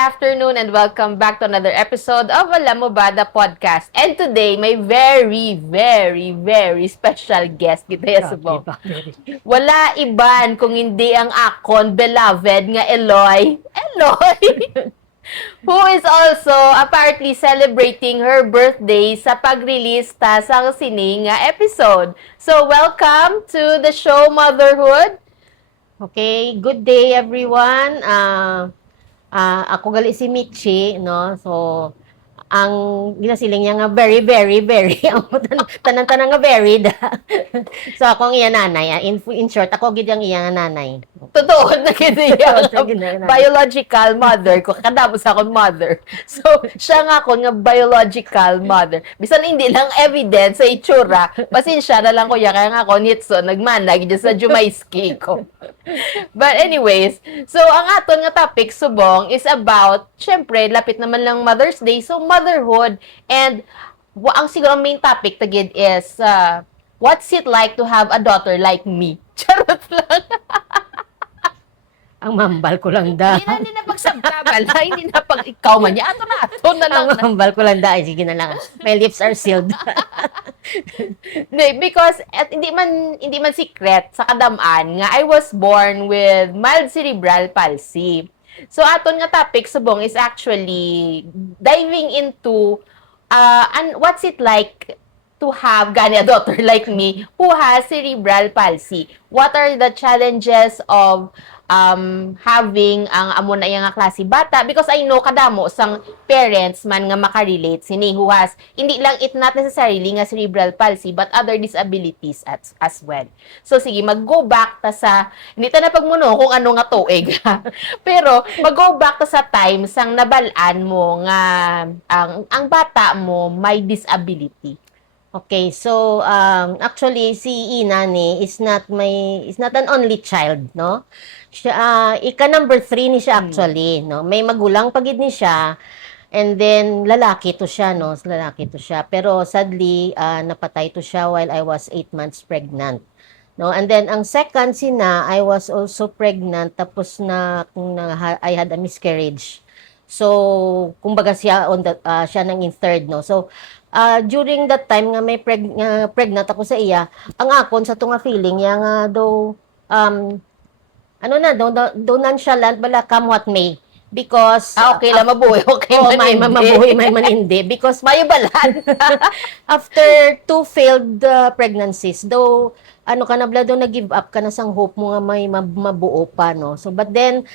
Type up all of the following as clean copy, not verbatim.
afternoon and welcome back to another episode of Alam Mo Ba, the podcast. And today, may very special guest kita subong. Wala iban kung hindi ang akon beloved nga Eloy. Eloy! Who is also apparently celebrating her birthday sa pag-release ta sa sini nga episode. So, welcome to the show Motherhood. Okay, good day everyone. Ako gali si Michi, no? So, ang ginasiling niya nga very, ang tanan-tanan nga very da. So, ako ang iya nanay. In short, ako gid ang iya nanay. Totoo na kiniya. Biological mother ko. Kadapos akong mother. So, siya nga ako nga biological mother. Bisan hindi lang evidence sa itsura. Pasensya na lang ko ya. Kaya nga ako nitso, nagmanag dyan sa Jumayski ko. But anyways, so ang aton nga topic, subong, is about, syempre, lapit naman lang Mother's Day. So, motherhood. And, ang siguro main topic tagid is, what's it like to have a daughter like me? Charot lang. Ang mambal ko lang da. Hindi na pagsabtabal, hindi na pag ikaw man niya. Ato na lang. Ang mambal ko lang da. Ay, sige na lang. My lips are sealed. Because hindi man secret sa kadamaan nga I was born with mild cerebral palsy. So aton nga topic subong is actually diving into what's it like to have gani a daughter like me who has cerebral palsy. What are the challenges of having ang amo na nga klase bata? Because I know kadamo sang parents man nga makarelate sini who has hindi lang it not necessarily nga cerebral palsy but other disabilities as well. So sige, mag-go back ta sa hindi ta na pagmuno kung ano nga tuig. Pero mag-go back ta sa time sang nabalaan mo nga ang bata mo may disability. Okay, so actually si Ina ni is not an only child, no? Siya number 3 ni siya actually, no? May magulang pagid ni siya. And then lalaki to siya, no? Lalaki to siya. Pero sadly napatay to siya while I was 8 months pregnant. No? And then ang second sina, I was also pregnant tapos I had a miscarriage. So kumbaga siya siya nang in third, no? So during that time nga may pregnant ako sa iya, ang akon sa tunga feeling ya nga do nonchalant bala come what may because Okay lang mabuhay, okay man may hindi. mabuhay may man hindi because Mayo balan. after 2 failed pregnancies, though ano ka na bla daw nag-give up ka na sang hope mo nga may mabuo pa, no? So but then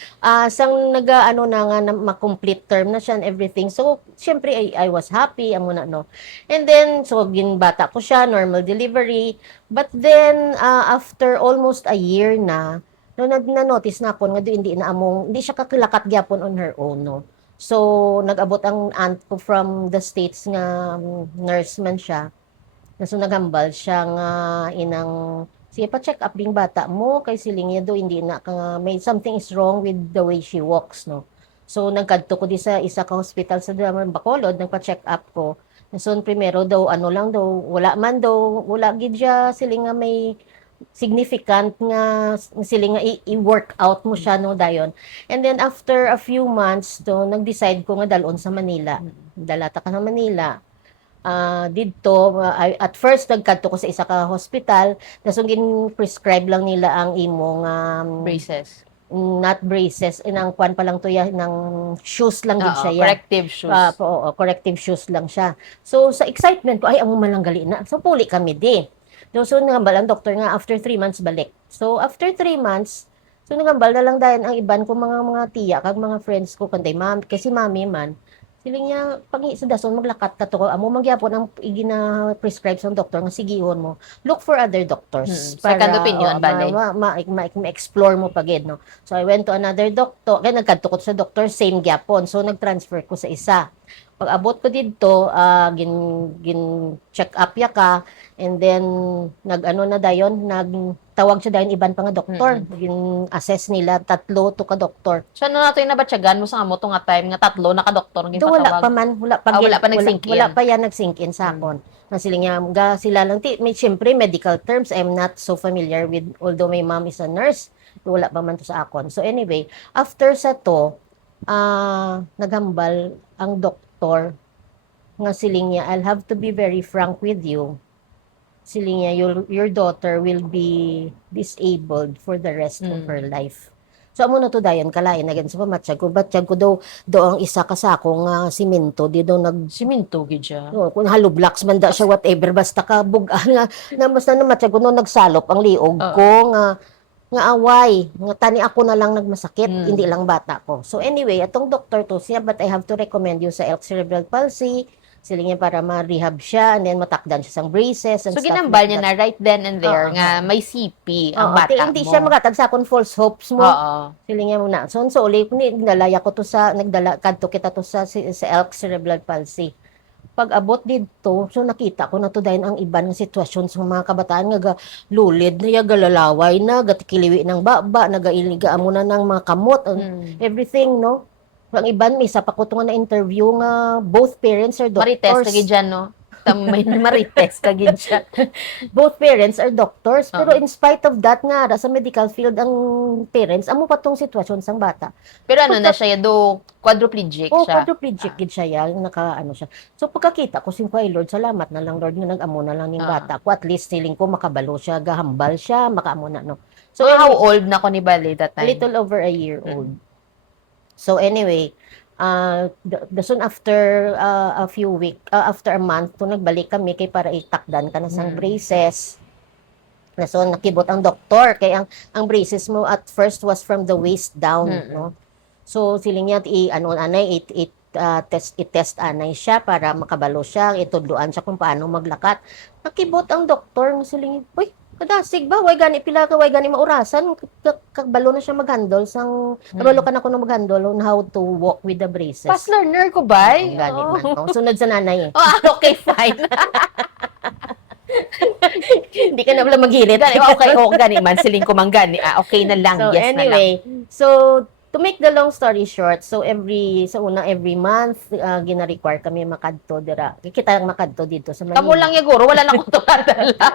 sang ma-complete term na siya and everything. So syempre I was happy amo na, no. And then so ginbata ko siya, normal delivery. But then after almost a year no na-notice na ako nga hindi siya kakilakat gyapon on her own, no. So nag-abot ang aunt ko from the States nga nurse man siya. So naghambal siya nga inang sige pa check up ding bata mo kay siling do hindi na ka may something is wrong with the way she walks, no. So nagkadto ko di sa isa ka hospital sa Bacolod, nagpa-check up ko. So primero daw wala gid siya siling nga may significant nga siling nga i-work out mo siya, no, dayon. And then after a few months nag-decide ko nga dalon sa Manila. Dalata ka sa Manila. Dito at first nagkadto ko sa isa ka hospital, nasong prescribe lang nila ang imong Braces. not braces, inang kwan pa lang to ya ng shoes lang gid siya ya. Corrective shoes. Corrective shoes lang siya. So sa excitement ko ay amo man lang gali na. So puli kami di. So nangambal ang doktor nga after 3 months balik. So after 3 months, so nangambal na lang dayon ang iban ko mga tiya kag mga friends ko kanday kasi mami man siling niya pag sa dason maglakat ka to amo magyapon ang igina prescribe sa doktor nga sigihon mo look for other doctors Second opinion balay. ma-explore mo pagid, no. So I went to another doctor kaya nagkadto ko sa doctor same gyapon, so nag-transfer ko sa isa. Pag abot ko dito gin check up ya ka and then nagtawag siya dayon iban pa nga doktor, gin assess nila 3 to ka doktor. So, ano nato yung nabatsagan mo sa mo nga time nga 3 na ka-doktor ng Wala pa nag-sink in. Wala pa yan nag-sink in sa akon. Na sila lang may syempre medical terms I'm not so familiar with, although my mom is a nurse, wala pa man to sa akon. So anyway, after sa to naghambal ang doktor nga siling niya, I'll have to be very frank with you. Siling niya, your daughter will be disabled for the rest of her life. So, amo na to dayon, kalain na ganun sa pamatsyag ko. Batsyag ko daw ang isa kasakong simento, di daw Siminto, gid siya. kung hollow blocks man da siya, whatever, basta ka buga na basta na matsyag ko, no, nagsalop ang liog ko, nga away, nga tani ako na lang nagmasakit, hindi lang bata ko. So anyway, atong doktor to siya, but I have to recommend you sa Elk Cerebral Palsy, sila niya para ma-rehab siya, and then matakdan siya sang braces and So, stuff ginambal like niya that. na right then and there nga may CP ang bata Hindi mo. siya magatag sa akong false hopes mo. Oo. Sila niya muna. So uli, nagdalaya ko to nagdala, kadto kita to sa Elk Cerebral Palsy. Pag abot dito, so nakita ko na to dahil ang iba ng sitwasyon sa mga kabataan nga lulid na galalaway na, gatikiliwi ng baba, nagailiga mo na ng mga kamot, everything, no? Ang iban, may isa pa ko to nga na interview nga both parents are Marites doctors. kagid dyan, no? May marites kagid siya. Both parents are doctors. Pero Oo. in spite of that nga, sa medical field ang parents, amo pa tong sitwasyon sang bata. Pero ano na siya, do quadriplegic Oh, siya. quadriplegic gid siya yan, ano siya. So pagkakita ko sin ay Lord, salamat na lang Lord nga nag-amo na lang ning bata ko. At least feeling ko makabalo siya, gahambal siya, makaamo na no. So, how old na ko ni Bali that A time? little over a year old. So anyway, the soon after a few week, after a month, to nagbalik kami kay para itakdan ka na sang braces. Na so nakibot ang doktor kay ang braces mo at first was from the waist down, no. So siling niya test anay siya para makabalo siya, itudloan siya kung paano maglakat. Nakibot ang doktor ng siling, uy, kadasig ba? Way gani maurasan. Kagbalo na siya mag-handle sang, kabalo ka na ko na mag-handle on how to walk with the braces. Fast learner ko ba? Gani man. No? Sunod sa nanay eh. Oh, okay, fine. Hindi ka na pala maghirit. Gani man, siling ko man gani. Okay na lang, So yes anyway, so to make the long story short, so every month gina-require kami makadto dira. Kita ang makadto dito sa na lang. Kamu Manila. lang yaguro, wala na akong tumadala.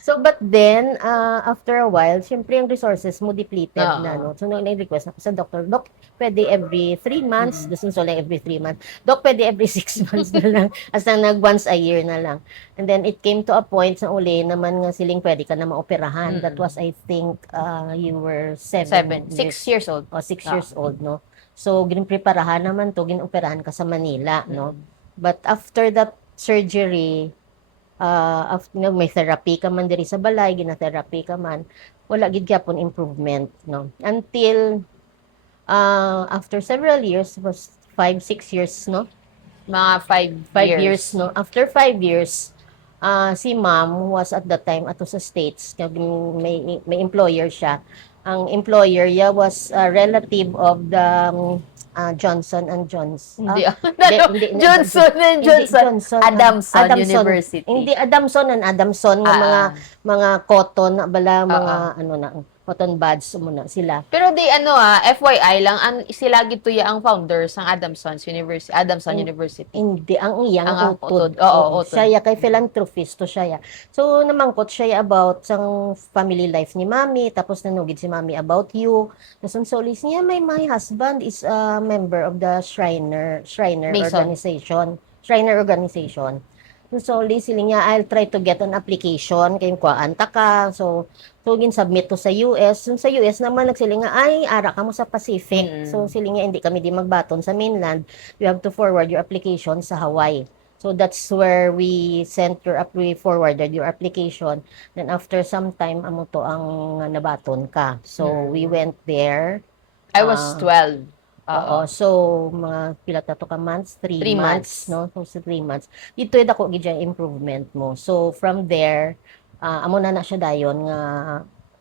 So but then after a while, syempre yung resources mo depleted Oo. na, no. So nag-request ako sa doctor, Doc, pwede every 3 months, gusto so lang every 3 months. Doc, pwede every 6 months na lang. Asa once a year na lang. And then it came to a point sa uli naman nga siling pwede ka na maoperahan. That was, I think, you were 6 years old. o 6 years old, no? So, ginpreparahan naman to, ginoperahan ka sa Manila, no? But after that surgery, after may therapy ka man diri sa balay, gina-therapy ka man, wala gid gyapon improvement, no? Until after several years, was 5-6 years, no? Mga 5 years, no? After 5 years, si ma'am was at that time ato sa States, may employer siya. Ang employer niya was a relative of the Johnson and Johnson. Hindi. Johnson and Johnson. Adamson University. Hindi Adamson and Adamson nga mga cotton bala mga ano na cotton buds muna sila. Pero FYI lang, sila gito ang founders ng Adamson University. Hindi, ang iyang Ang utod. utod. Oo, utod. Siya ya kay philanthropist to siya ya. So namangkot siya about sang family life ni Mami, tapos nanugid si Mami about you. Nasun solis niya, my husband is a member of the Shriner Mason. organization. Shriner organization. So siling niya, I'll try to get an application kay kuan ta ka. So gin-submit to sa US. So, sa US naman nagsiling nga, ay, ara ka mo sa Pacific. So siling niya, hindi kami di magbaton sa mainland. You have to forward your application sa Hawaii. So that's where we forwarded your application. Then after some time, amo to ang nabaton ka. So we went there. I was 12. Oo. So, mga pila ta to ka months? 3 3 months, no? So, 3 months. Dito dako gid yung improvement mo. So, from there, amo na siya dayon nga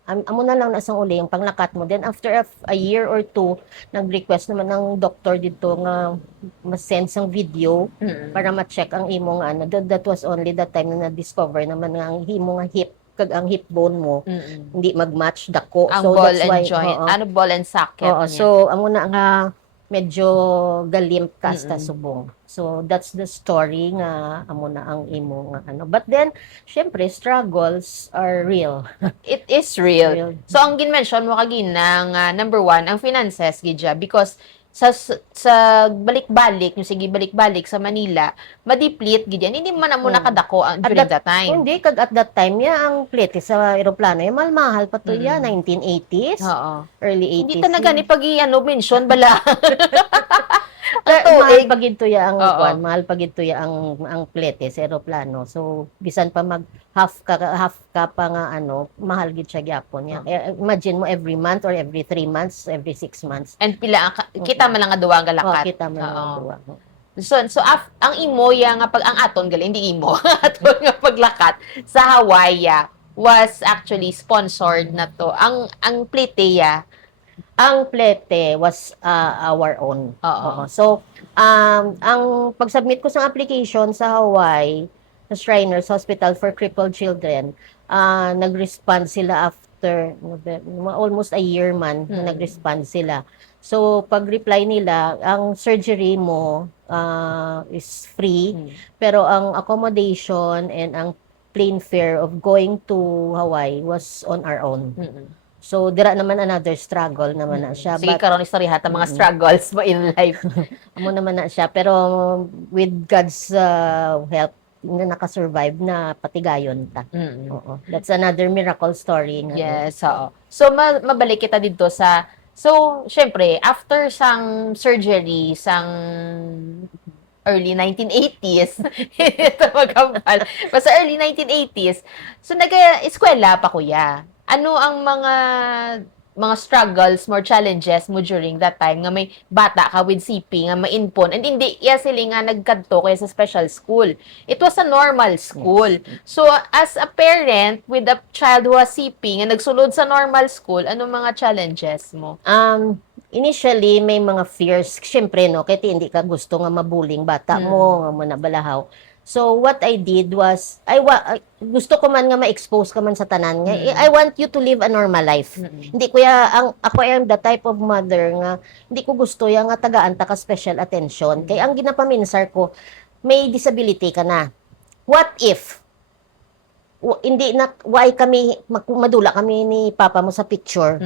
amo na lang na sang uli yung panglakat mo. Then, after a year or 2, nag-request naman ng doctor dito nga ma-send sang video para ma-check ang imong ano. That was only that time na na-discover naman nga ang imong hip kag ang hip bone mo hindi mag-match dako. Ang So ball that's and why joint. Ball and socket. Oo, niya. so amo na nga medyo galimp kasta subong. So that's the story nga amo na ang imo nga ano. But then syempre struggles are real. It is real. So, ang gin-mention mo kagina nga number 1, ang finances, gidya, because sa balik-balik, yung sige balik-balik sa Manila, ma-deplete gid yan. Hindi man mo nakadako during that time. Hindi, kag at that time, ang plate sa aeroplano, mahal-mahal pa to Mm. 1980s, Oo. early 80s. Hindi talaga ni pag mention bala. Ang Mahal tuig. pa gid to ya ang Oo. kuan, mahal pa gid to ya ang plete sa eroplano. So bisan pa mag half ka pa nga mahal gid siya gyapon ya. Imagine mo every month or every 3 months, every 6 months. And pila kita man lang nga duwa nga Oh, lakat. kita mo Oo. ang duwa. So ang imo ya nga pag ang aton gali hindi imo aton nga paglakat sa Hawaii was actually sponsored na to. Ang Plitea. Ang plete was our own. Oo. So, ang pag-submit ko sa application sa Hawaii, sa Shriners Hospital for Crippled Children, nag-respond sila after almost a year man, nag-respond sila. So, pag-reply nila, ang surgery mo is free, pero ang accommodation and ang plane fare of going to Hawaii was on our own. So, dira naman another struggle naman na siya. Sige karon istorya ang mga struggles mo in life. Amo naman na siya. Pero with God's help, na nakasurvive na patigayon ta. Oo. That's another miracle story. Yes, oo. So, mabalik kita dito sa... So, syempre, after sang surgery, sang early 1980s, ito magkambal, basta early 1980s, so nag-eskwela pa kuya. Ano ang mga struggles, more challenges mo during that time nga may bata ka with CP nga mainpon and hindi sila nga nagkadto kaya sa special school. It was a normal school. So as a parent with a child who has CP nga nagsulod sa normal school, ano mga challenges mo? Initially, may mga fears. Siyempre, no, kahit hindi ka gusto nga mabuling bata mo, nga mo nabalahaw. So, what I did was, gusto ko man nga ma-expose ka man sa tanan nga, I want you to live a normal life. Hindi ko ako am the type of mother nga, hindi ko gusto nga tagaan ta ka special attention. Kaya ang ginapaminsar ko, may disability ka na. What if, hindi na, why kami, madula kami ni papa mo sa picture,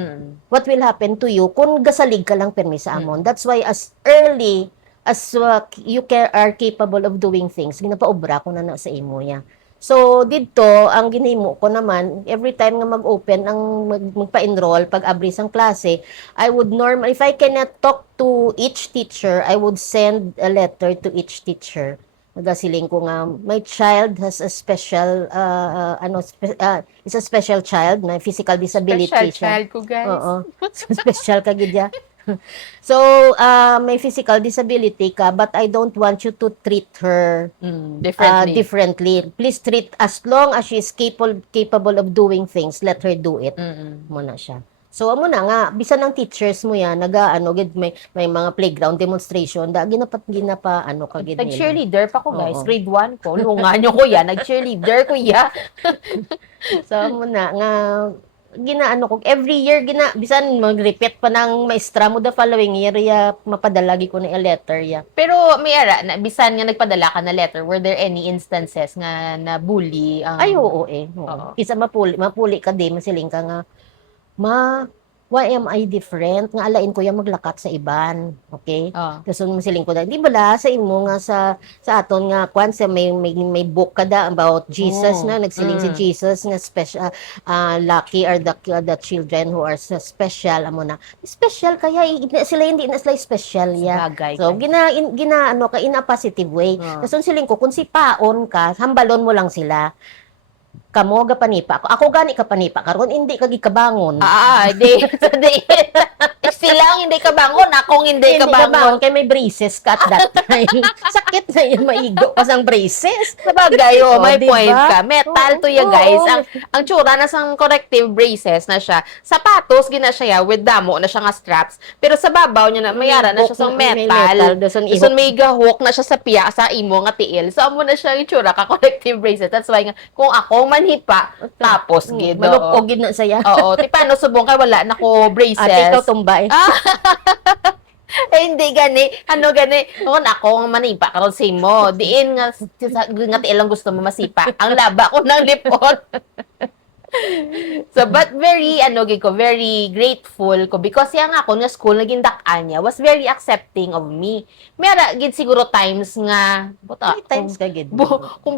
what will happen to you kung gasalig ka lang permi sa amon? That's why as early as you are capable of doing things, ginapaobra ko na sa imo ya. So, dito, ang ginhimo ko naman, every time nga mag-open, magpa-enroll, pag abris ang klase, I would if I cannot talk to each teacher, I would send a letter to each teacher. Nagasiling ko nga, my child has a special, is a special child, na physical disability Special siya. child ko, guys. Oo. Special ka, gidya. So, may physical disability ka, but I don't want you to treat her differently. Please treat, as long as she is capable of doing things, let her do it. Muna siya. So, amo na nga, bisan ng teachers mo yan, may mga playground demonstration, ginapa, kagid nila. Nag-cheerleader pa ko, guys. Oo. Grade 1 ko. Lungan nyo ko yan. Nag-cheerleader ko yan. So, amo na nga, ko every year bisan mag-repeat pa ng maestra mo the following year mapadalagi ko na letter Pero may bisan nga nagpadala ka na letter, were there any instances nga na bully? Ay oo Oo. Isa mapuli ka din masiling ka nga why am I different? Nga alain ko yung maglakat sa iban. Okay? Kasi masiling ko na, di bala sa imo nga sa aton nga kwan sa may book kada about Jesus na nagsiling si Jesus nga special lucky are the children who are so special amo na. Special kaya sila hindi na sila special Sabagay, So gina ka in a positive way. Kasi siling ko kung si paon ka, hambalon mo lang sila. Kamo ga panipa ako gani ka panipa karon hindi ka gikabangon di sila ang hindi ka bangon, akong hindi ka bangon kay may braces ka at that time sakit na yung maigo pasang braces sabagay may diba? point ka metal to ya guys ang tsura na sang corrective braces na siya sapatos gina siya with damo na siya nga straps pero sa babaw niya na mayara na siya sa metal so may gahok na siya sa piya sa imo nga tiil so amo na siya yung tsura ka corrective braces that's why nga kung ako manhipa tapos gid malupog gid na saya oo ti paano subong kay wala nako braces ate ikaw tumba hindi gani kung ako manipa karon sa mo diin nga tiil lang gusto mo masipa ang laba ko ng lipon So, but very, very grateful ko because yung ako nga school, naging dak-an niya, was very accepting of me. Mera, gid siguro times nga, buta, May times ka, gid. kung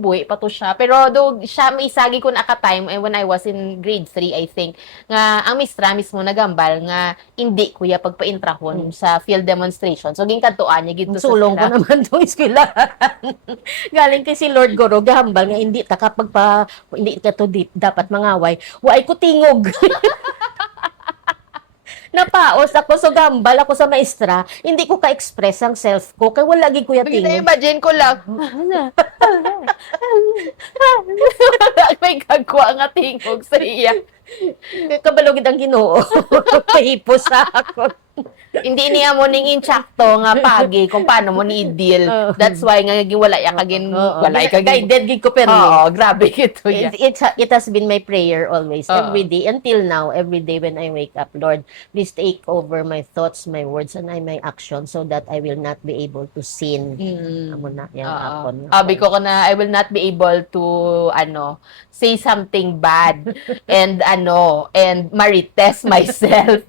buhay pa to siya. Pero, though, siya, may isagi ko na time when I was in grade 3, I think, nga, ang mistra mismo nagambal nga, hindi kuya pagpa-intrahon sa field demonstration. So, ginkantuan niya, gito sa Sulong ko sila. naman itong eskwelahan. Galing kay si Lord Goro, gahambal nga, hindi ta kapag pa, hindi ka to dapat mangaway. Waay ko tingog. Napaos ako sa gambal, ako sa maestra, hindi ko ka-express ang self ko, kaya wala lagi kuya tingog. Imagine ko lang. May gagwa nga tingog sa iya. Kabalogid ang Ginoo. Pahipo sa ako. Hindi niya mo ning inchakto nga pagi kung paano mo ni-deal. Oo. That's why nga naging wala ya kagin wala kagin. Guided gid ko pero. Oo, grabe ito yan. It has been my prayer always, Oo. every day, until now, every day when I wake up, Lord, please take over my thoughts, my words, and my actions so that I will not be able to sin. Amo na, yan hapon. Abi ko na I will not be able to say something bad and marites myself.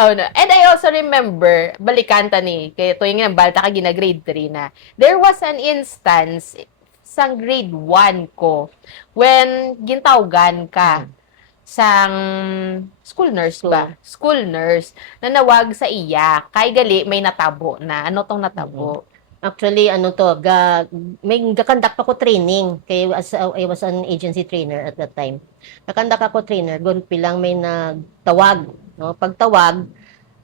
Oh, no. And I also remember, balikan ta ni, kaya ito yung balta ka gina grade 3 na, there was an instance sa grade 1 ko when gintawgan ka sang school nurse ba? School nurse na nawag sa iya. Kay gali may natabo na. Ano tong natabo? Actually, may gakandak pa ko training. Kaya I was an agency trainer at that time. Gakandak ako trainer, gunpi lang may nagtawag. No? Pagtawag,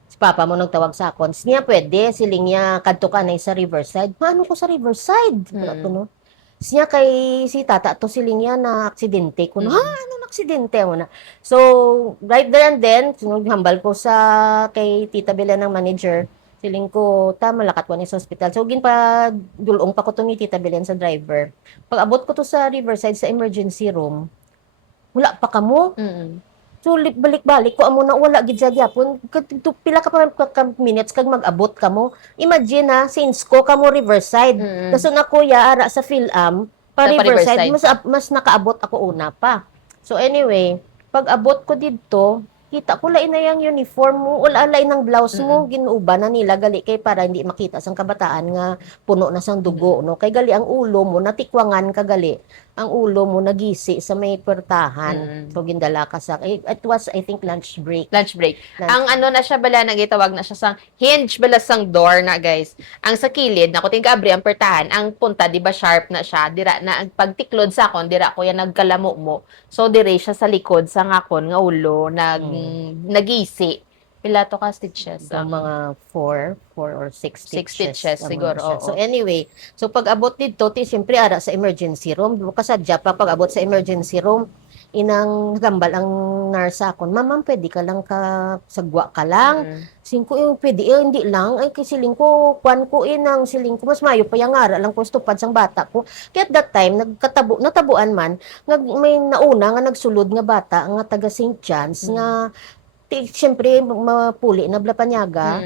si Papa mo nagtawag sa akon. Niya pwede, siling niya, kadto ka na sa Riverside. Paano ko sa Riverside? No? Siya kay si Tata, to siling niya na aksidente. Kuno, ano na aksidente mo na? So, right there and then, hambal ko sa kay Tita Belen ng manager. Siling ko, malakat ko ni sa hospital. So, dulong pa ko to ni Tita Belen sa driver. Pag abot ko to sa Riverside, sa emergency room, wala pa kamo. So, balik-balik ko amo na wala gid sa gyapon. Pila ka pa minutes kag mag-abot kamo. Imagine na, since ko kamo Riverside. Kaso na kuya ara sa PhilAm, pa Riverside, mas nakaabot ako una pa. So anyway, pag abot ko didto, kita ko lain na yung uniform mo, wala lain ng blouse mo, ginuuban na nila gali kay para hindi makita sang kabataan nga puno na sang dugo, no? Kay gali ang ulo mo natikwangan ka gali. Ang ulo mo nagisi sa may pertahan. So gindala ka sa it was I think lunch break. Lunch break. Ang na siya bala nagitawag na siya sang hinge bala sang door na guys. Ang sa kilid na kuting kabri ang pertahan, ang punta di ba sharp na siya, dira na ang pagtiklod sa akon dira ko yan nagkalamo mo. So dire siya sa likod sa ngakon nga ulo nagisi. Pila to ka stitches? Mga 4 or 6 stitches siguro. So anyway, so pag abot dito, siyempre ara sa emergency room, kasadya pa pag abot sa emergency room, inang gambal ang nurse ako, ma'am, pwede ka lang sagwa ka lang. Singko yung pwede, hindi lang. Ay, kisiling ko, kwan ko inang siling ko, mas mayo pa yung ara lang ko stupad sang bata ko. Kaya at that time, natabuan man, may nauna nga nagsulod nga bata, nga taga St. John's, nga siyempre, mapuli na blapanyaga,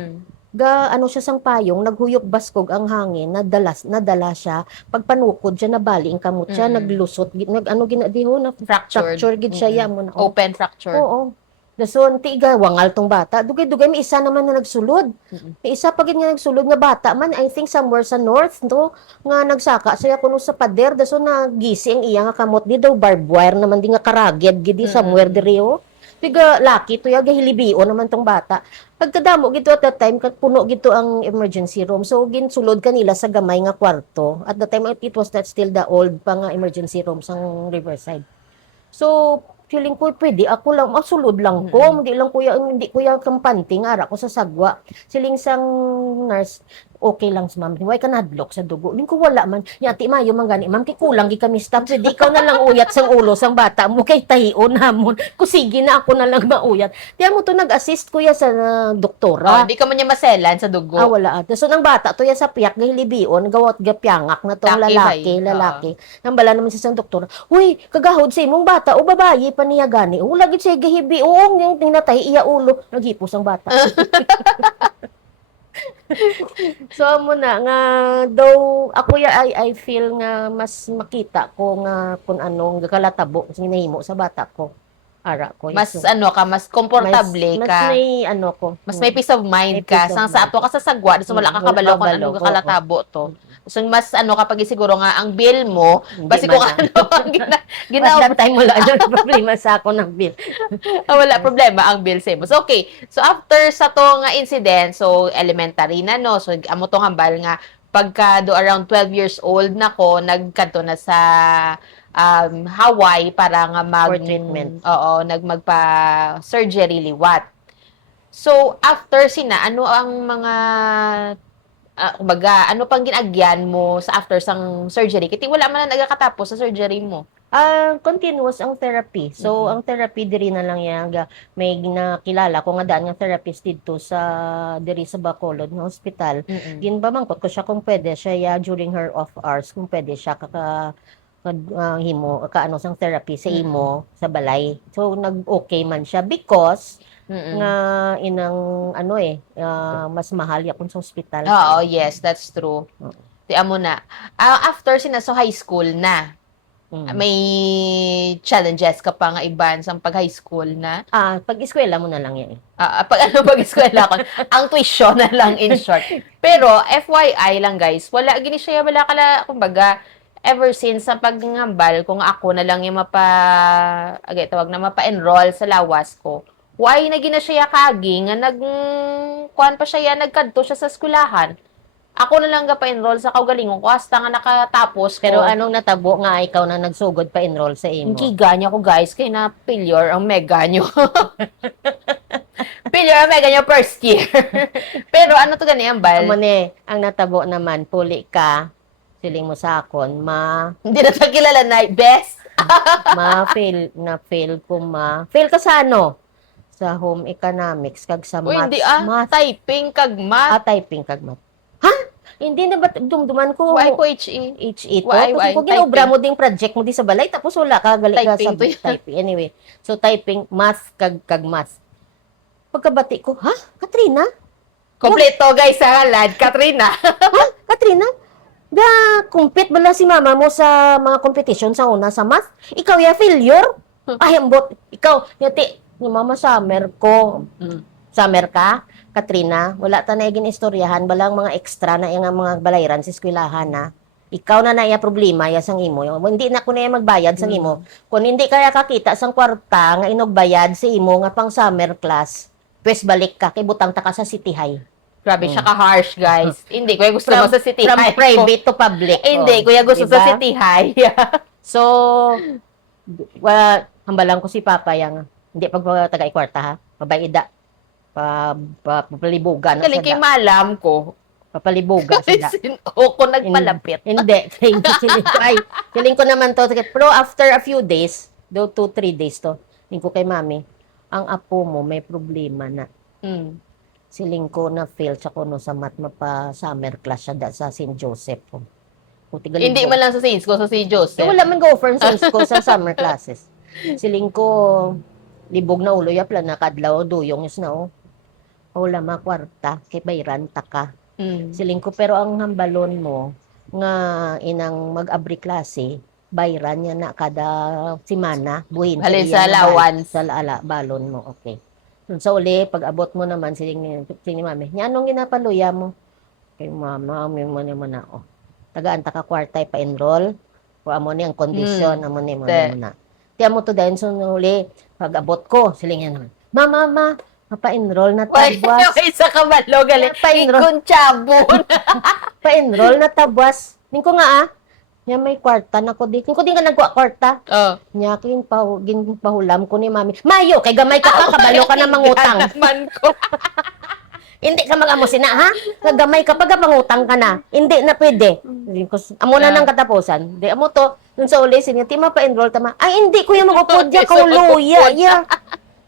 siya sang payong, naghuyok baskog ang hangin, nadala siya, pagpanukod siya, nabali ang kamot siya, naglusot, fracture, gid siya, yamo na. Open fracture. Oo. Dason, tiga, wangal tong bata. Dugay-dugay, may isa naman na nagsulod. May isa pa nga nagsulod nga bata man, I think somewhere sa north, no, nga nagsaka siya kuno sa pader, dason nagisi ang iya nga kamot, di daw barbed wire naman, di nga karaged, gidi somewhere diri, oh. Tiga laki to ya gahilibio naman tong bata. Pagkadamo gito at that time puno gito ang emergency room. So ginsulod kanila sa gamay nga kwarto. At the time it was that still the old pa nga emergency room sang Riverside. So feeling ko pwede ako lang masulod lang ko, hindi kuya kampante nga ara ko sa sagwa. Siling sang nurse okay lang sa ma'am. Why ka nadlok sa dugo? Lingko wala man. Yati mayo man gani. Ma'am, kulang gi kami staff. Pwede ikaw na lang uyat sang ulo sang bata mo kay tahion namon. Kusige na ako na lang mauyat. Tiyan mo to nag-assist kuya sa doktora. Hindi ka man niya maselan sa dugo. Wala. So nang bata to ya sa piyak gahilibion, gawat gapyangak na tong lalaki. Nang bala naman siya sang doktora. Uy, kagahod sa imong bata o babayi pa niya gani. Wala gid siya gahibi. Yung tinatay iya ulo. Naghipos ang bata. So amo na nga though ako I feel nga mas makita ko nga kung anong kalatabo sinahimo sa bata ko. Ara ko. Mas So, ano ka, mas komportable mas ka. may ano ko. Mas may peace of mind May ka. peace of Sa ato mind. ka sa sagwa, so wala ka Wala kabalo kung kabalo, anong oo. kalatabo to. So mas ano kapag siguro nga ang bill mo, Hindi basi kung man na. ano ang Mas ginawa that time wala na problema sa ako ng bill. wala problema ang bill sa imo. So okay. So after sa to nga incident, so elementary na no. So amo tong hambal nga pagka do around 12 years old na ko, nagkanto na sa Hawaii para nga For treatment. Oo, magpa-surgery liwat. So, after sina, ano ang mga, kumbaga, ano pang ginagyan mo sa after sang surgery? Kasi wala man na nagkakatapos sa surgery mo. Continuous ang therapy. So, ang therapy diri na lang yan. May nakilala ko nga daan nga therapist dito sa diri sa Bacolod nga hospital. Ginbamangkot ko siya kung pwede siya during her off hours kung pwede siya himo kaano sang therapy sa imo sa balay. So nag-okay man siya because nga inang ano mas mahal yakon sa ospital. Oo, yes, that's true. Di amo na. After sina so high school na. May challenges ka pa nga iban sa pag high school na. Pag eskwela mo na lang yan. Pag eskwela ko, ang tuition na lang in short. Pero FYI lang guys, wala gini siya kumbaga ever since sa paghambal kung ako na lang yung mapa-enroll sa lawas ko. Why na gina siya kagi nga kuan pa siya nagkadto siya sa eskwelahan. Ako na lang pa-enroll sa kaugalingon ko hasta nga nakatapos ko. Pero anong natabo nga ikaw na nagsugod pa enroll sa imo? Hindi ganya ko guys, kaya na failure ang mega nyo. Failure ang mega nyo first year. Pero ano to ganyan, Bal? Amo ni, ang natabo naman, puli ka, siling mo sa akon, Hindi na tayo kilala na, best. fail ka sa ano? Sa home economics, kag sa Uy, maths. hindi typing kag math. Typing kag math. Ha? Hindi na ba dumduman ko? Why ko HE? HE to? Why, Kasi kung ginobra mo ding project mo di sa balay, tapos wala ka, gali ka sa Typing to yan. typing. Anyway, so typing, math, kag math. Pagkabati ko, ha? Katrina? Kompleto guys sa lad, Katrina. Ha? Katrina? Compete bala si mama mo sa mga competition sa una sa math? Ikaw ya failure? Ay, ambot. Ikaw, yati, ni mama summer ko. Summer ka? Katrina, wala ta na igin istoryahan, balang mga extra na yung mga balayran sa eskwelahan na. Ikaw na iya problema ya sang imo. Hindi na ko na magbayad sang imo. Kung hindi kaya kakita sang kwarta nga inogbayad sa imo nga pang summer class, pues balik ka kay butang ta ka sa City High. Grabe siya ka-harsh, guys. Hindi, kuya gusto mo sa City From High. private to public. Hindi, kuya gusto Diba? sa City High. So, hambalan ko si Papa yang hindi taga ikwarta ha. Pabayida. Papalibugan na Galing kay siya. malam ko. Papalibugan siya. O ko nagpalapit. Hindi. Feeling ko naman to. Pero after a few days, 2-3 days to, feeling ko kay mami, ang apo mo may problema na. Siling ko na fail sa kuno sa math mapa summer class siya sa St. Joseph. Hindi man lang sa Saints ko, sa si Joseph. Wala man go for Saints ko sa summer classes. Siling ko, libog na ulo ya plan na kadlaw duyong is na wala makwarta kay bayran ta ka. Siling ko pero ang hambalon mo nga inang mag-abri klase bayran niya na kada simana buhin Halin sa allowance. sa balon mo. Okay. So uli pag abot mo naman siling mami nya anong ginapaluya mo kay mama mo naman na tagaan ta ka kwarta pa enroll o amo ni ang kondisyon amo ni mo na tiyan mo to dahil so uli pag abot ko siling yan naman mama pa-enroll na tabwas. Wait, isa ka malo, galing. Pa-enroll. Ikuntsabon. Pa-enroll na tabwas. Ning ko nga Nya may kwarta na ko di. Ning ko di nga nagwa kwarta. Nya ginpahulam ko ni mami. Mayo kay gamay ka pa kabalo ka na mangutang. Ko. Hindi ka mag-amo sina ha? Gamay ka pa mangutang ka na. Hindi na pwede. Amo na nang katapusan. Di amo to. Dun sa uli sinya ti pa-enroll tama. Ay hindi ko yung magupod ya kauluya. Ya.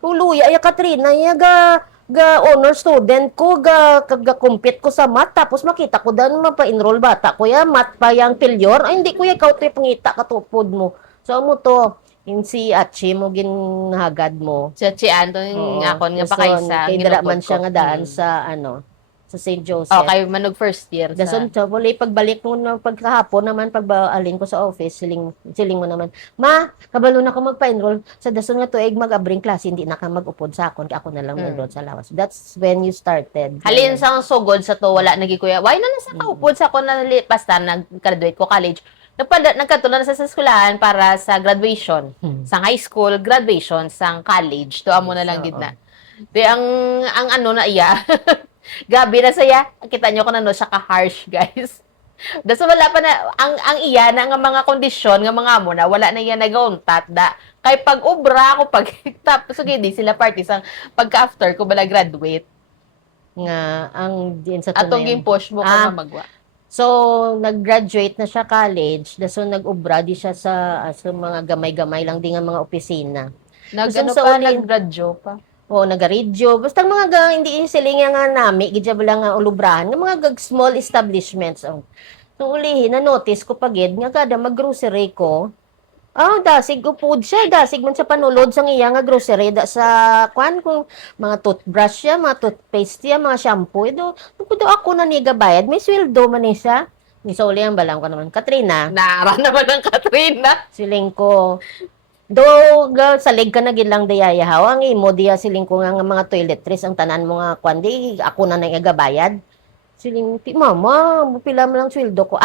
Uluya, Katrina, ga honor student ko, ga compete ko sa math, tapos makita ko dan mapa-enroll bata ko ya, math pa yang failure, ay hindi ko ya, ikaw pangita katupod mo. So, mo to, si Achi mo, ginhagad mo. Si Achi Anton, nga kon nga pa kaysa. Kay dara man siya nga daan sa, sa St. Joseph. Okay, manog first year sa... Dason to, wala pagbalik mo na pagkahapon naman, pagbaalin ko sa office, siling mo naman, ma, kabalo na ko magpa-enroll, sa dason nga tuig mag-abring klase, hindi na ka mag-upod sa akon, ako na lang mag-enroll sa lawas. That's when you started. Halin sang sugod sa to, wala nagi kuya. Why na nasa kaupod sa ako na basta nag-graduate ko college. Nagkatuloy na sa eskwelahan para sa graduation. Sa high school, graduation, sa college. To amo na lang gid na. Di ang ano na iya. Gabi na saya. Kita nyo ko na no, siya ka-harsh, guys. So wala pa na, ang iya na nga mga kondisyon, nga mga amo na, wala na iya nagauntat da. Kay pag ubra ako, pag tapos di sila party sang pagka-after ko bala graduate. Nga, ang din sa Atong tunayan. push mo ka magwa. So, nag-graduate na siya college, dason nag-ubra di siya sa mga gamay-gamay lang din nga mga opisina. Nag-ano sa pa, uli- nag-gradyo pa. O, nagaradyo. Basta mga hindi siling nga nami, gidya ba lang nga ulubrahan, ng mga small establishments. Oh. So, ulihin, na-notice ko pagid, nga kada mag-grocery ko, dasig upod siya, dasig man sa panulod sa iya nga grocery, da sa, kung mga toothbrush siya, mga toothpaste siya, mga shampoo, ito ako na niya bayad, may sweldo man siya. Misa uli ang balang ko naman, Katrina, Naara naman ng Katrina. siling ko, do salig ka na gid lang dayayahaw ang imo diya siling ko nga mga toiletries ang tanan mo nga kwan di ako na nagabayad siling ti mama pila man lang sweldo ko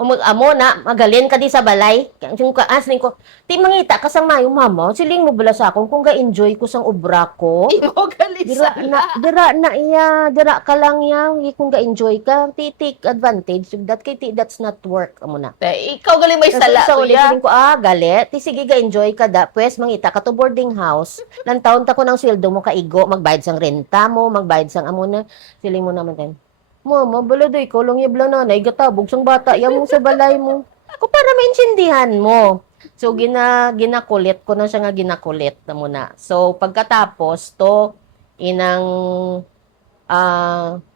amo na magalin ka di sa balay siling ko siling ko ti mangita ka sang mayo mama siling mo bala sa akon kung ga-enjoy ko sang obra ko Imo galisa dira ka lang yang kung ga-enjoy ka take advantage that that's not work amo na. Ikaw galing may sala, Sa ulit, kuya. feeling ko, galit. Ti sige, ga-enjoy ka da. Pwes, mangita ka to boarding house. Lang taon ta ko ng sweldo mo kaigo, magbayad sang renta mo, magbayad sang amo na. Siling mo naman din. Mama, baladoy ko, lang yabla nanay, gatabog sang bata, yan mo sa balay mo. Ko para maintindihan mo. So, ginakulit ko na siya nga ginakulit na muna. So, pagkatapos, to, inang,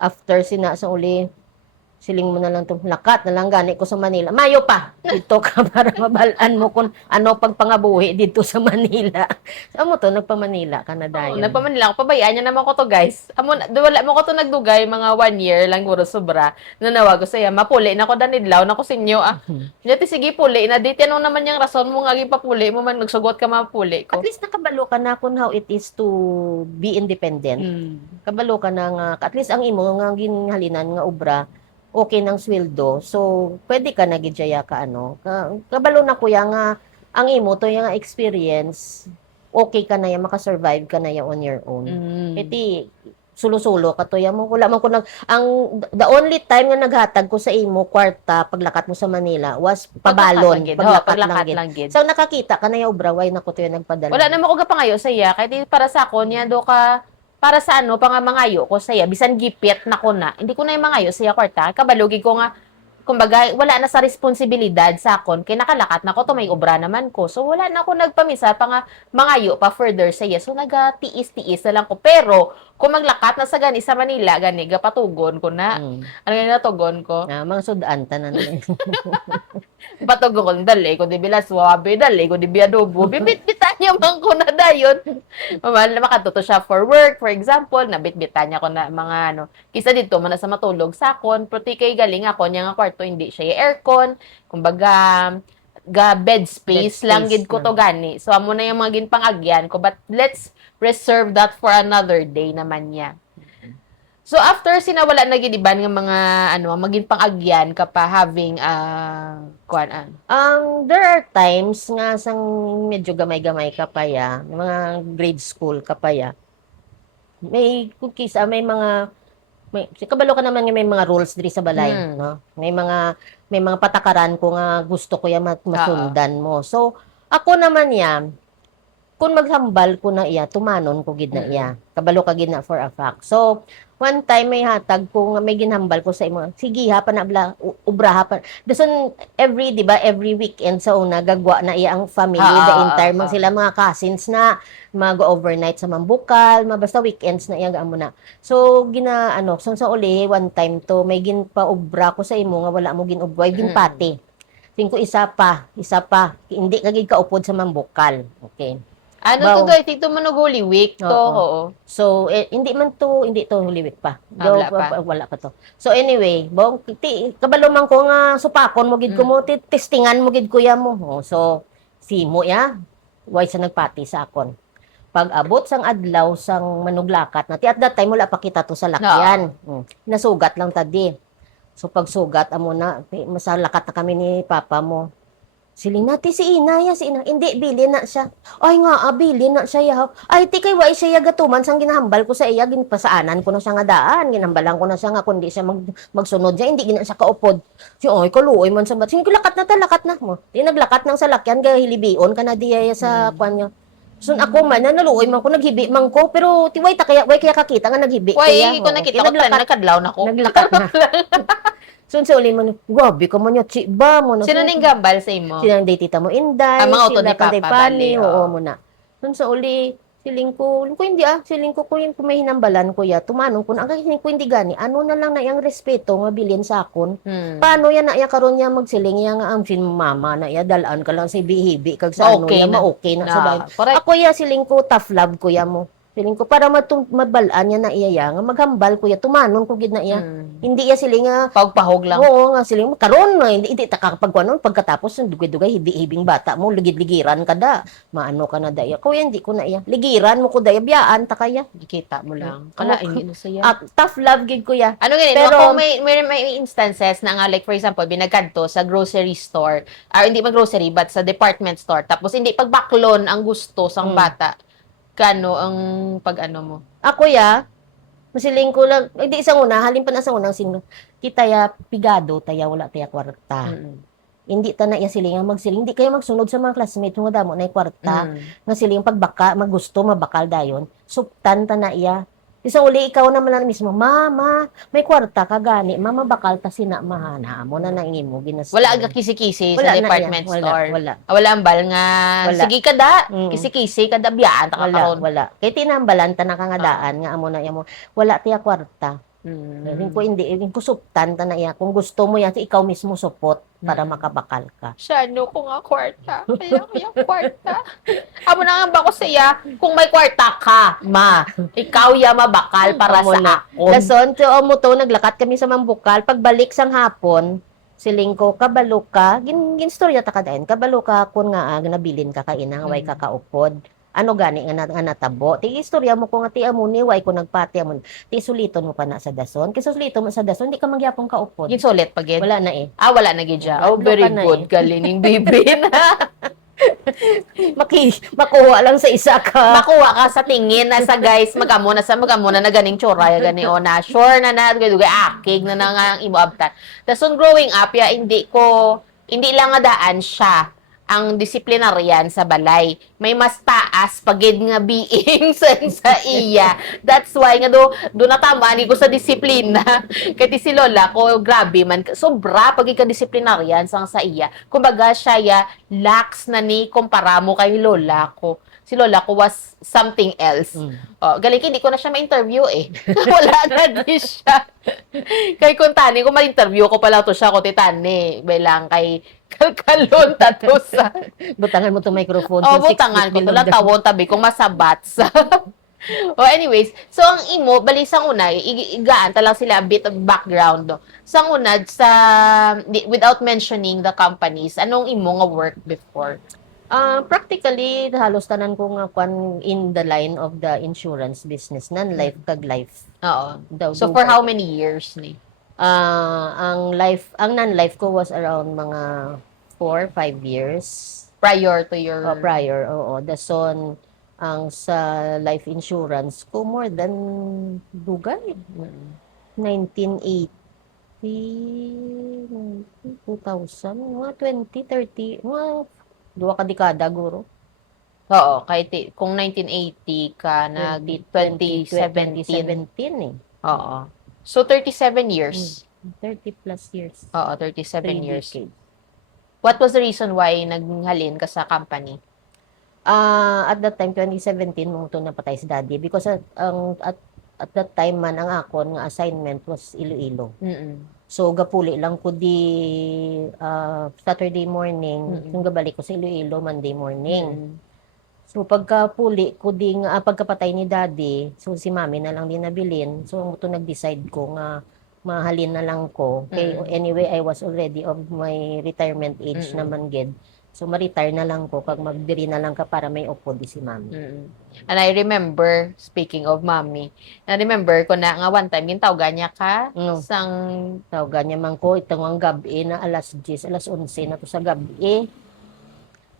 after sina sa uli, siling mo na lang itong lakat na lang gani ko sa Manila. Mayo pa! Dito ka para mabalaan mo kung ano pagpangabuhi dito sa Manila. Saan mo to? Nagpa-Manila ka na dayon. Nagpamanila ako. Pabayaan niya naman ko to, guys. Wala mo ko to nagdugay, mga 1 year lang, guro sobra. Nanawag ko saya, mapuli na ko danidlaw, na ko sinyo, Dati sige, puli na. Di tinong naman yung rason mo nga papuli mo man, magsugot ka mapuli ko. At least nakabalo ka na kung how it is to be independent. Kabalo ka na nga. At least ang imo nga ginhalinan nga obra, okay ng sweldo. So, pwede ka nagijaya ka kabalo na kuya nga ang imo to yung experience, okay ka na yan, makasurvive ka na yan on your own. Iti, sulo-sulo ka to yan mo. Wala man ko the only time nga naghatag ko sa imo, kwarta, paglakat mo sa Manila, was pabalon. Paglakat lang gid. So, nakakita ka na yung obra, why na ko to yung nagpadala. Wala naman ko gapangayo sa iya. Kahit para sa ako, niya do ka, para sa pangamangayo ko saya. Bisan gipit na ko na. Hindi ko na yung mangayo sa iya kwarta. Kabalugi ko nga, kumbaga, wala na sa responsibilidad sa akon. Kaya nakalakat na ko, to may obra naman ko. So, wala na ako nagpamisa pa nga mangayo pa further sa iya. So, nagatiis-tiis na lang ko. Pero, kung maglakat na sa gani sa Manila, gani, gapatugon ko na. Ano nga natugon ko? Mga sudan, tanan na. Patugon ko, dali ko di bila suwabe, dali ko di biadobo. Bibit-bitan niya man ko na dayon. Makatuto siya for work, for example, nabit-bitan niya ko na mga kisa dito, man sa matulog sa akon, proti kay galing ako, niya nga kwarto, hindi siya aircon, kumbaga, bed space lang gid ko to gani. So, amo na yung mga ginpangagyan ko, but let's reserve that for another day naman niya. So, after sinawala na gidiban ng mga, maging pang-agyan ka pa having, There are times nga sang medyo gamay-gamay ka pa ya, mga grade school ka pa ya. May cookies, kabalo ka naman nga may mga rules diri sa balay, no? May mga patakaran ko nga gusto ko ya masundan mo. So, ako naman ya, kung maghambal ko na iya, tumanon ko gid na iya. Kabalo ka gid na for a fact. So, one time may hatag ko nga may ginhambal ko sa imo. Sige ha pa na ubra ha pa. Dason every weekend sa una gagwa na iya ang family, the entire sila mga cousins na mag-overnight sa Mambukal, basta weekends na iya gaamo na. So sa uli one time to may ginpaubra ko sa imo nga wala mo ginubway ginpati. Tingko isa pa, hindi ka gid kaupod sa Mambukal. Okay. Ano Baw. to, I think to Manuguli Week to, Oo. oo. So, hindi to Holy Week pa. Wala pa. Wala pa to. So, anyway, kabalo man ko nga supakon mo gid ko mo, testingan mo gid kuya mo. Oh, so, simo ya, way sa nagpati sa akon. Pag abot sang adlaw sang manuglakat na, at that time wala pa kita to sa lakyan. Nasugat lang tadi. So, pag sugat, amo na, masalakat na kami ni papa mo. Siling natin si Ina. Hindi, bili na siya. Ay nga, bili na siya yaw. Ay, tikay, wa siya gatuman sang ginahambal ko sa iya, ginpasaanan ko na siya nga daan, ginambalan ko na siya nga, kundi siya magsunod siya, hindi gina siya kaupod. Siya, ay, kaluoy man sa bat. Sige, lakat na mo. Di naglakat ng salakyan, gaya hilibion ka na diya sa kanya. So, ako man, naluoy man ko, naghibi man ko, pero tiway way kaya kakita nga naghibi. Why, ko nakita ko, nakadlaw na ko. Naglakat na. So, sa uli man, grabe ka man yun, ba mo na. Sino ning gambal sa imo? Sila ang tita mo, Inday. Mga auto ni sila kang Papa, Pani, bali, oo mo na. So, sa uli, siling ko yung may hinambalan ko ya, tumanong ko na, ang hiling ko hindi gani, ano na lang na yung respeto, nga bilin sa akon. Paano yan na iya karon niya magsiling, iya nga ang mama na iya, dalaan ka lang sa hibi-hibi, kag sa ano, ya, ma-okay na sa dahil. Ako ya, siling ko, tough love ko ya mo. Siling ko, para mabalaan niya na iya nga, maghambal ko ya, tumanon ko gid na iya. Hindi ya siling nga, pagpahog lang. oo nga, siling mo, karon na, hindi takakapagkuanon, pagkatapos, dugay-dugay, hibing bata mo, ligid-ligiran ka da, maano ka na daya. Kuya, hindi ko na iya, ligiran mo ko daya, biyaan, ta kaya. Ikita mo lang. Kala, hindi na saya. At tough love gid ko ya. Ano ganyan, Pero, kung may instances na nga, like for example, binagkanto sa grocery store, hindi man grocery, but sa department store, tapos hindi pagbaklon ang gusto sang bata, kano ang pag-ano mo? ako ya, masiling ko lang, hindi isang una, halin pa na sa unang singlo, kita ya, pigado, taya, wala taya kwarta. Hindi ta na iya siling nga magsiling, hindi kayo magsunod sa mga classmates nga damo na kwarta, nga siling pagbaka, magusto, mabakal dayon, suptan ta na iya. Isa uli, ikaw naman lang mismo, mama, may kwarta ka gani, mama bakal ta sinamahana mo na nangin mo, ginas. Wala aga kisi-kisi sa department store. Wala. Wala ambal nga, Wala. sige kada, kisi-kisi, kada biyaan, takakaroon. Wala. Kaya tinambalan ta na kangadaan, nga amo na iya mo, wala tiya kwarta. Hindi ko suptan ta na iya. Kung gusto mo yan, ikaw mismo supot para makabakal ka. Siya, no, kung nga kwarta. Kaya kaya kwarta. Amo na nga ba ko sa iya, kung may kwarta ka, ikaw ya mabakal para Amo sa na. akon. Dason, so mo to, naglakat kami sa Mambukal. Pagbalik sang hapon, siling ko, kabalo ka, ginstorya ta kadain, kabalo ka kung nga nabilin ka kainang, way ka kaupod. Ano gani nga natabo? Ti istorya mo ko nga ti amuni, way ko nagpati amon. Ti suliton mo pa na sa dason. Kasi suliton mo sa dason, di ka magyapong kaupod. Yung sulit pag Wala na eh. wala na gidya. Oh, Adlo very ka na good. Galining baby na. Makuha lang sa isa ka. Makuha ka sa tingin na sa guys, magamuna na ganing tsura, gani o na, sure na dugay akig na nga ang imo abtan. Dason growing up, hindi lang nga daan siya ang disiplinaryan sa balay. May mas taas pagid nga being sa iya. That's why nga do natama ni ko sa disiplina. Kaya si Lola ko, grabe man. Sobra pagid ka disiplinaryan sa iya. Kumbaga siya lax na ni kumpara mo kay Lola ko. Si Lola ko was something else. Galing, hindi ko na siya ma-interview eh. Wala na di siya. Kay kung tani, kung ma-interview ko pala to siya, ko titani. Bilang kay kalkalon tato sa... Butangan mo to microphone. butangan ko. Tulang tawon tabi kung masabats. Anyways, so ang imo, balisang una, igaan talang sila a bit of background. No? Sang una, without mentioning the companies, anong imo nga work before? Practically, halos tanan ko nga kwan in the line of the insurance business, non-life kag life. Oo. So for how many years ni? Ang non-life ko was around mga 4-5 years. Prior to your... Prior, oo. Dason, ang sa life insurance ko, more than dugay. 1980, 2000, mga 20, 30, mga 2 ka dekada, guro. Oo, kahit kung 1980 ka, 2017 eh. Oo. So, 37 years. 30 plus years. Oo, 37 years. Decades. What was the reason why naghalin ka sa company? At that time, 2017, mo ito napatay si daddy. Because at that time man, ang akon nga assignment was Iloilo. So, gapuli lang ko di Saturday morning, yung gabalik ko sa Iloilo, Monday morning. So pagkapuli ko ding pagkapatay ni daddy, so si mami na lang din nabilin. So mo to nag-decide ko nga mahalin na lang ko. Okay, anyway, I was already of my retirement age naman gid. So ma-retire na lang ko kag magdiri na lang ka para may upo di si mami. And I remember, speaking of mommy, na-remember ko na nga one time, gintawgan niya ka sang... Tawagan niya man ko itong gabi na alas 10, alas 11 na to sa gabi.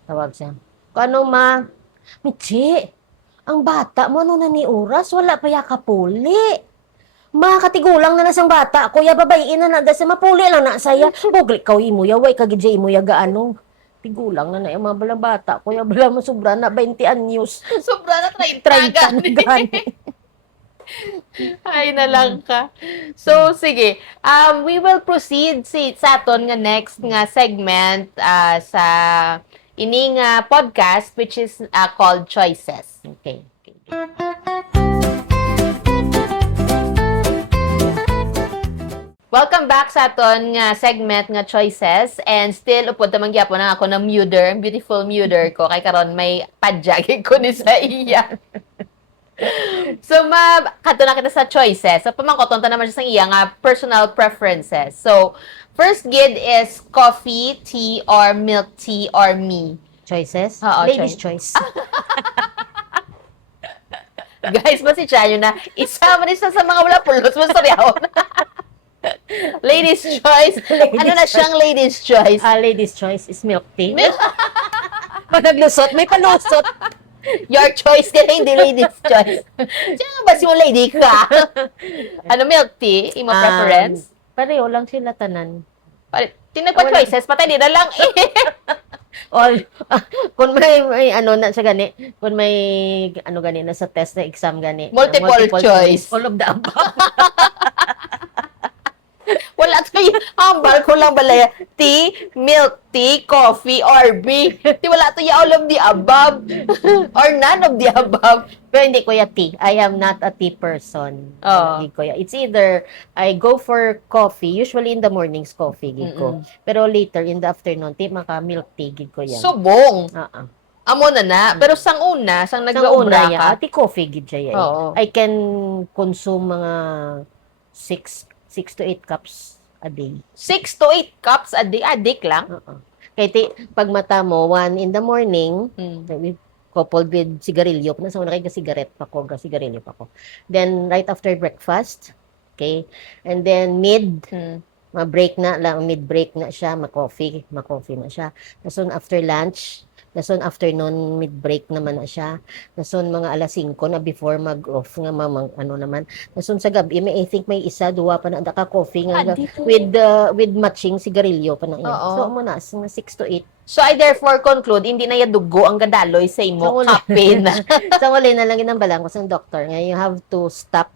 Tawag siya. Kano ma? Michi, ang bata mo ano na ni oras, wala pa ya kapuli. Makatigulang na nasang bata, kuya babayin na na, sa mapuli lang na saya. Bugli ka imuya, way kagidya imuya gaano. Tigulang na na yung mga balang bata, kuya bala mo sobra na 20 anyos. Sobra na 30 gani. Ay na lang ka. So, sige. We will proceed sa aton nga next nga segment sa ining podcast which is called Choices. Okay. Welcome back sa aton nga segment nga Choices, and still upod naman gyapon na ako ng muder, beautiful muder ko kay karon may padyagi ko ni sa iya. So kato na kita sa choices. So pamangkoton ta naman siya sa iya nga personal preferences. So first gid is coffee, tea, or milk tea, or me. Choices? Oo, Ladies' choice. Guys, masitya nyo na isa man isa sa mga wala pulos mo saryahon. Ladies' choice. Ano na siyang ladies' choice? Ladies' choice is milk tea. Pag naglusot, may palusot. Your choice din, hindi ladies' choice. Diyan ba si mo lady ka? Ano, milk tea? Imo preference? Pareho lang sila tanan. Tinagpa-choices, patay din na lang eh. All, kung may ano na sa gani, kung may ano gani na sa test na exam gani. Multiple choice. All of the above. Wala tayo, hambal ko lang balaya. Tea, milk tea, coffee, or B. Di wala tayo all of the above. Or none of the above. Pero hindi ko ya tea. I am not a tea person. Oh. Hindi ko ya. It's either I go for coffee, usually in the mornings coffee gid ko. Pero later in the afternoon, tea maka milk tea gid ko yan. Subong. Amo na na. Pero sang Sang nag-aubra una ka. tea coffee gid siya yan. Oo. I can consume mga 6 to 8 cups a day. 6 to 8 cups a day. Adik lang. Kaya pag mata mo, 1 in the morning, Mm. coupled with sigarilyo. Nasa una kayo sigaret pa ko, sigarilyo pa ko. Then, right after breakfast, okay? And then, ma-break na lang, mid-break na siya, ma-coffee na siya. Tapos, after lunch, tapos, afternoon, mid-break naman na siya. Tapos, mga alas 5 na before mag-off nga, ano naman. Tapos, sa gabi, I think may isa, duwa pa na, coffee nga, with matching sigarilyo pa na yan. Oo. So, muna, 6 to 8. So, I therefore conclude, hindi na yadugo ang gadaloy sa imo. Kape na. Sa uli na lang ginambalan ko sa doktor nga, you have to stop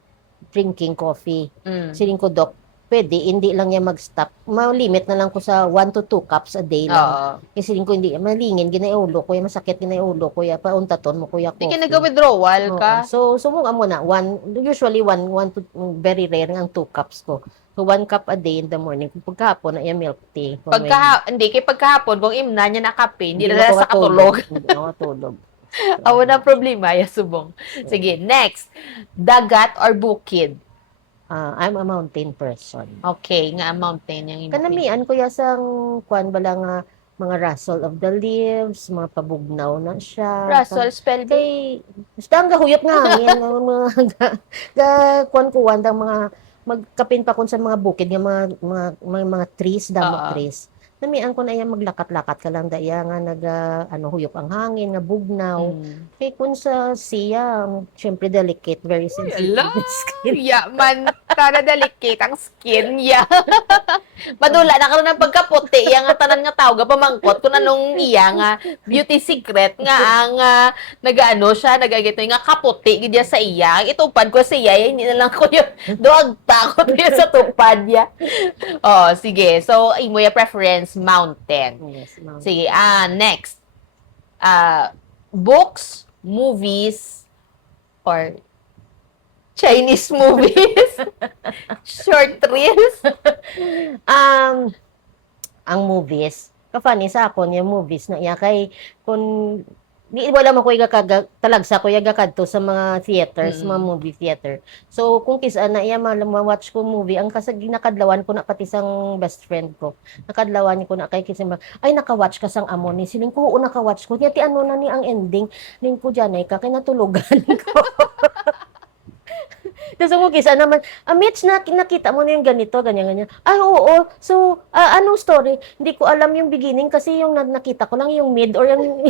drinking coffee. Siling ko, Dok, pwede, hindi lang niya mag-stop. Ma-limit na lang ko sa 1 to 2 cups a day lang. Kasi ko hindi, malingin, ginaiulo ko, masakit ginaiulo ko, pauntaton mo kuya coffee. Hindi ka nag-withdrawal ka? So, sumuka mo na, usually 1 to, very rare ang 2 cups ko. So, 1 cup a day in the morning. Pagkahapon na yung milk tea. Hindi, kay pagkahapon, kung imna niya na kape, hindi na sa katulog. Hindi na katulog. Awa na problema, ya subong. Sige, next. Dagat or bukid? I'm a mountain person. Okay, nga mountain yung Kanamian ko sang kwan bala nga mga rustle of the leaves, mga pabugnaw na siya. Russell, spell Kay, basta ang gahuyap nga hangin, mga kwan-kuwan, mga magkapin pa kun sa mga bukid, mga trees, damok trees. Namian ko na yan maglakat-lakat ka lang daya nga huyop ang hangin, nga bugnaw. Kay kun sa siya, syempre delicate, very sensitive skin. Yeah, man, kada delicate ang skin, yeah. Madula na karon ng pagkaputi, iya nga tanan nga tawag pamangkot kung anong iya nga beauty secret nga ang nagaano siya, nagagito nga kaputi gid sa iya. Itupad ko sa iya, hindi na lang ko yung doag takot niya sa tupad niya. Oh, sige. So, imo ya preference mountain. Yes, mountain. Sige, next. Books, movies, or Chinese movies? Short reels? Ang movies, ka-funny sa ako yung movies na iya kay kung wala man ko talagsa ko yaga kadto sa mga theaters, Mm. mga movie theater. So kung kisa na iya ma-watch ko movie, ang kasag nakadlawan ko na pati sang best friend ko. Nakadlawan ko na kay kisa ay naka-watch ka sang amo ni sining ko oo naka-watch ko. Ti ano na ni ang ending ning ko diyan ay ka kay natulugan ko. Tapos ako kisa naman, Mitch, nakita mo na yung ganito, ganyan. Ay, oo. So, anong story? Hindi ko alam yung beginning kasi yung nakita ko lang yung mid or yung,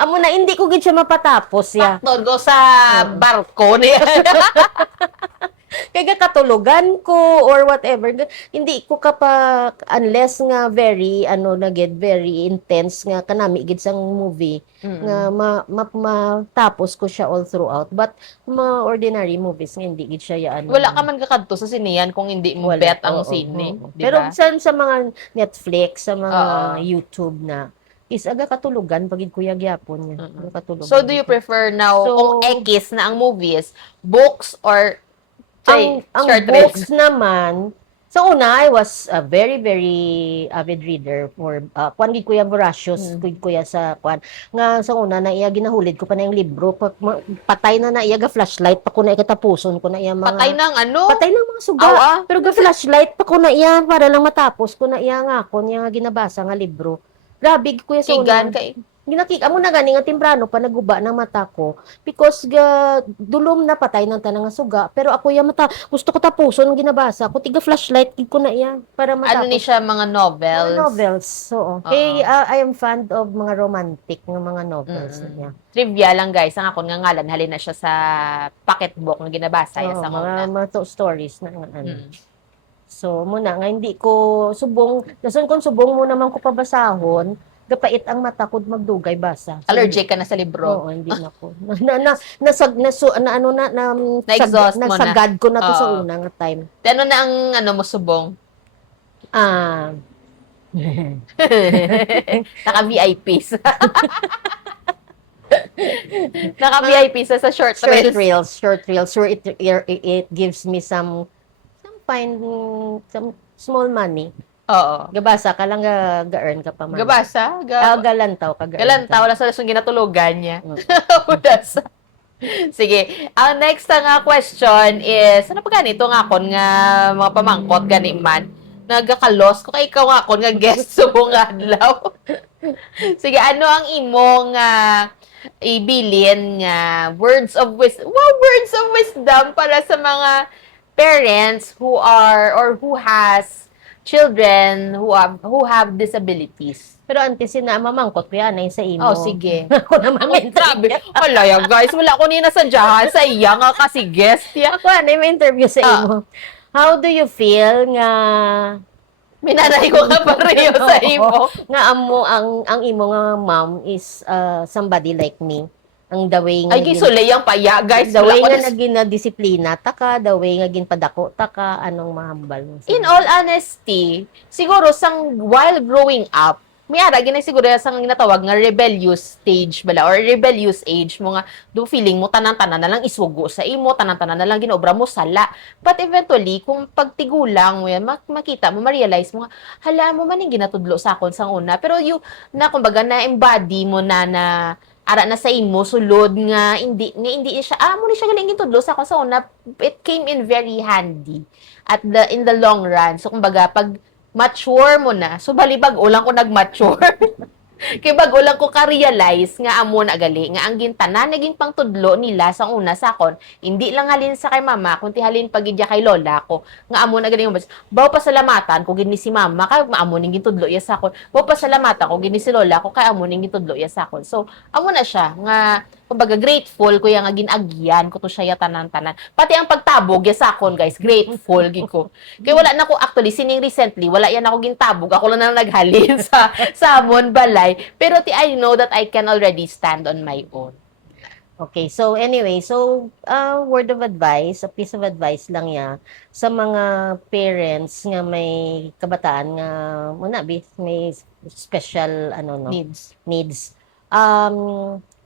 amo na, hindi ko gid siya mapatapos. Ya. Sakto, go sa Oo. barko niya. Kaya katulugan ko or whatever. Hindi ko unless nga very, very intense nga kanami gid sang movie nga matapos ko siya all throughout. But, mga ordinary movies nga hindi gid siya yan. Wala ka man kakadto sa sinihan kung hindi mo Wala. bet ang Oo, sine. oo. Di Pero ba? sa mga Netflix, sa mga Oo. YouTube na, is aga katulugan pagid kuya gyapon niya. Mm-mm. Aga katulugan. So, do you prefer now, So, kung X na ang movies, books or ang short books reads? naman, sa una, I was a very, very avid reader for, kwan gid kuya Voracious, kuya sa kwan. Nga sa una, na iya ginahulid ko pa na yung libro, patay na iya ga flashlight, pa ko na ikatapuson ko na iya mga, Patay ng ano? patay ng mga suga. Awa. Pero ga flashlight pa ko na iya, para lang matapos ko na iya nga ako, niya nga ginabasa nga libro. Grabe, kuya sa una. Kigan kay Ginakik amo na gani nga timbrano pa naguba ng mata ko because dulom na patay ng tanang nga suga pero ako ya mata gusto ko tapuson ginabasa ko tiga flashlight gid ko na iya para ano ni matapos siya, mga novels. mga novels so kay I am fond of mga romantic nga mga novels niya. Trivia lang guys, ang akong nga ngalan halin na siya sa pocketbook nga ginabasa ya Oo, sa mga stories na nga ano. Mm. So muna nga hindi ko subong dason kon subong mo naman ko pabasahon gapait ang mata ko magdugay basa. So, Allergic ka na sa libro. oo, hindi na ko. Nasag, ano Na-exhaust mo na. nasagad ko na to sa Oo. unang time. Ano na ang ano mo subong? Ah, Naka-VIPs. Naka-VIP sa short reels. short reels. Sure, it gives me some fine, some small money. Oo. Gabasa ka lang, ga-earn ka pa man. Gabasa? Galantaw ka, ga-earn Galantaw, ka. wala sa lasong ginatulugan niya. Mm. Udasa. Sige, ang next nga question is, ano pa ganito nga kon nga mga pamangkot gani man, nagakalos ko kay ikaw nga kon nga guest sa mga adlaw. Sige, ano ang imong ibilin nga words of wisdom, words of wisdom para sa mga parents who are or who has children who have disabilities. Pero antes na mamangkot ko yan ay sa imo. Oh, sige. Ako naman Ang grabe. Wala yan, guys. Wala ko nina sa dyahan sa iya nga kasi guest ya. Ako may interview sa imo. How do you feel nga Minanay ko nga pareho sa imo. nga ang imo nga mom is somebody like me? Ang the way nga Ay, gisulay ang paya, guys. the Wala way ko nga na- naging na disiplina ta ka, the way nga ginpadako ta ka, anong mahambal mo sa In all honesty, siguro while growing up, may ara ginay siguro sang ginatawag nga rebellious stage bala or rebellious age mo nga do feeling mo tanan-tanan na lang isugo sa imo, tanan-tanan na lang ginobra mo sala. But eventually, kung pagtigulang mo yan, makita mo, ma-realize mo nga, hala mo man yung ginatudlo sa akon sang una. Pero kumbaga na-embody mo na ara na sa imo sulod nga hindi siya mo ni siya galing gitudlo sa akon sa una. It came in very handy in the long run. So kumbaga pag mature mo na, so balibag ulang ko nag-mature. Kay bago lang ko ka-realize nga amo na gali nga ang gintanan naging pangtudlo nila sa una sa akon, hindi lang halin sa kay mama, kundi halin pagidya kay lola ko. Nga amo na gali baw pasalamatan ko gini si mama kay amo ning gitudlo iya sa akon. Baw pasalamatan ko gini si lola ko kay amo ning gitudlo iya sa akon. So amo na siya nga kumbaga grateful ko yang nga ginagyan ko to siya tanan-tanan. Pati ang pagtabog ya sa akon, guys, grateful gid ko. Kay wala na ko actually sining recently, wala yan ako gintabog. Ako lang na naghalin sa amon balay. Pero I know that I can already stand on my own. Okay, so anyway, word of advice, a piece of advice lang ya sa mga parents nga may kabataan nga may special needs.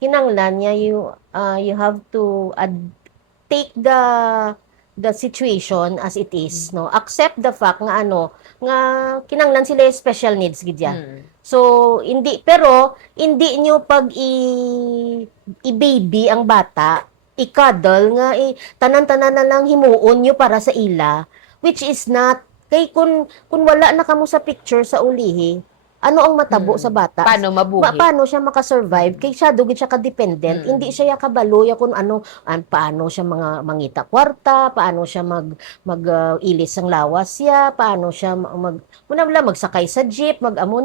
Kinanglan niya you have to take the the situation as it is, no? Accept the fact nga nga kinanglan sila yung special needs gid ya. So pero hindi nyo i-baby ang bata, i-cuddle nga tanan-tanan na lang himuon nyo para sa ila, which is not kay kung wala na kamo sa picture sa ulihi, ano ang matabo sa bata? Paano mabuhi? Paano siya makasurvive? Kay siya dugid siya ka-dependent. Hindi siya kabalo ya kung paano siya mangita kwarta, paano siya ilis ang lawas siya, paano siya magsakay sa jeep, mag-amo.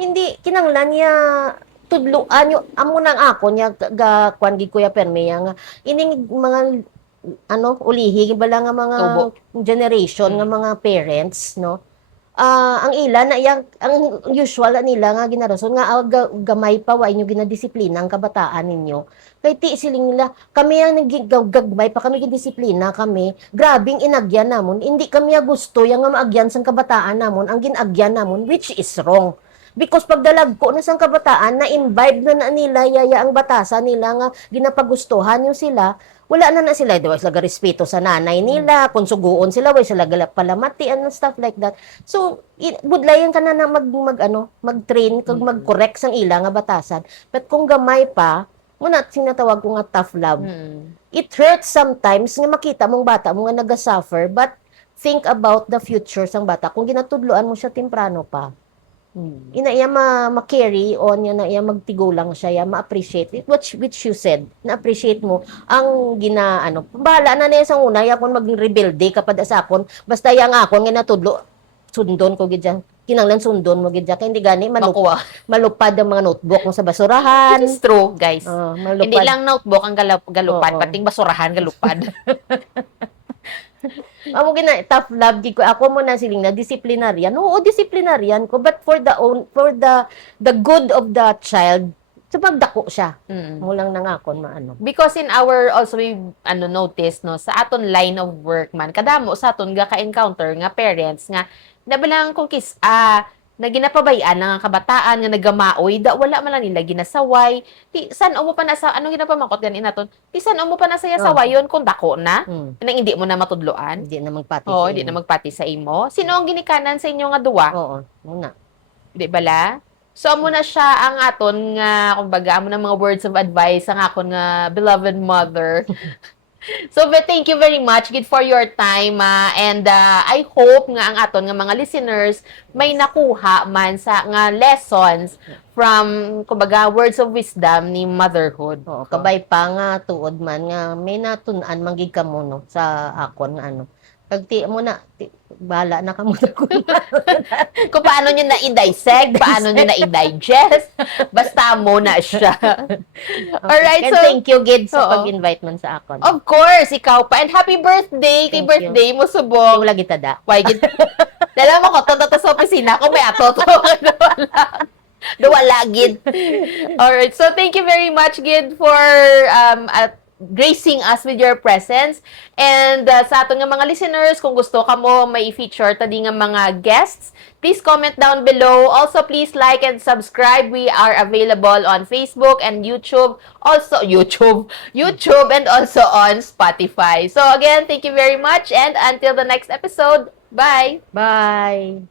Hindi kinanglan niya tudloan yo amo nang ako niya kwan gid Kuya Perme nga ining mga ulihi bala nga mga Tubo. generation nga mga parents, no? Ang ila na ang usual nila nga ginarason nga gamay pa wa inyo ginadisiplina ang kabataan ninyo. Kay ti siling nila kami ang naggagmay pa kami gidisiplina kami. Grabing inagyan namon. Hindi kami gusto yang nga maagyan sang kabataan namon ang ginagyan namon, which is wrong. Because pagdalag ko na sang kabataan na imbibe na nila yaya ang batasan nila nga ginapagustuhan yung sila, wala na sila, di ba, sila respeto sa nanay nila, kung suguon sila, way sila palamati, and stuff like that. So, budlayan ka na mag-train, kag mag-correct sang ila nga batasan. But kung gamay pa, muna sinatawag ko nga tough love. It hurts sometimes nga makita mong bata mo nga nagasuffer, but think about the future sang bata. Kung ginatudloan mo siya temprano pa, ina iya ma-carry on niya na iya magtigulang siya ya ma-appreciate it which you said na-appreciate mo ang bahala na niya sa una ya kun mag-rebuild kapad sa akon basta yang akon nga natudlo sundon ko gid kinanglan sundon mo gid kay hindi gani malupad ang mga notebook mo sa basurahan. It is true, guys. Malupad. Hindi lang notebook ang galupad, Oo. pating basurahan galupad. Amo gina tough love gid ko ako mo na siling na disciplinarian. Oo, disciplinarian ko but for the good of the child. So pagdako siya. Mo lang nangakon Because in our also we notice no sa aton line of work man kadamo sa aton ga ka-encounter nga parents nga nabalang kung na ginapabayaan ng kabataan nga nagamaoy da wala man lang nila ginasaway ti san mo pa na sa ginapamangkot ganin naton ti san mo pa na saya sawayon kung dako na nang hindi mo na matudloan Hindi na magpati. hindi na magpati sa imo sino ang ginikanan sa inyo nga duwa Oo, muna. di bala so amo na siya ang aton nga kumbaga amo na mga words of advice ang akon nga beloved mother. So, but thank you very much, Gid, for your time. And I hope nga ang aton nga mga listeners may nakuha man sa nga lessons from, kumbaga, words of wisdom ni motherhood. Oo, kabay pa nga tuod man nga may natun-an manggig ka mo no sa akon Kag ti mo na bala na kamo ko. Kung paano nyo na i-dissect, paano nyo na i-digest, basta mo na siya. Alright, And so thank you Gid sa Oo. pag-invite man sa akon. of course, ikaw pa. And happy birthday! Kay Thank birthday mo, Di subong. wala gitada. Why, Gid? Dala mo ko, tonto sa opisina ko, may ato to. Duwala, Gid. Alright, so thank you very much, Gid, for gracing us with your presence. And sa aton nga mga listeners, kung gusto ka mo may feature tadi nga mga guests, please comment down below. Also, please like and subscribe. We are available on Facebook and YouTube. Also, YouTube and also on Spotify. So again, thank you very much and until the next episode, bye! Bye.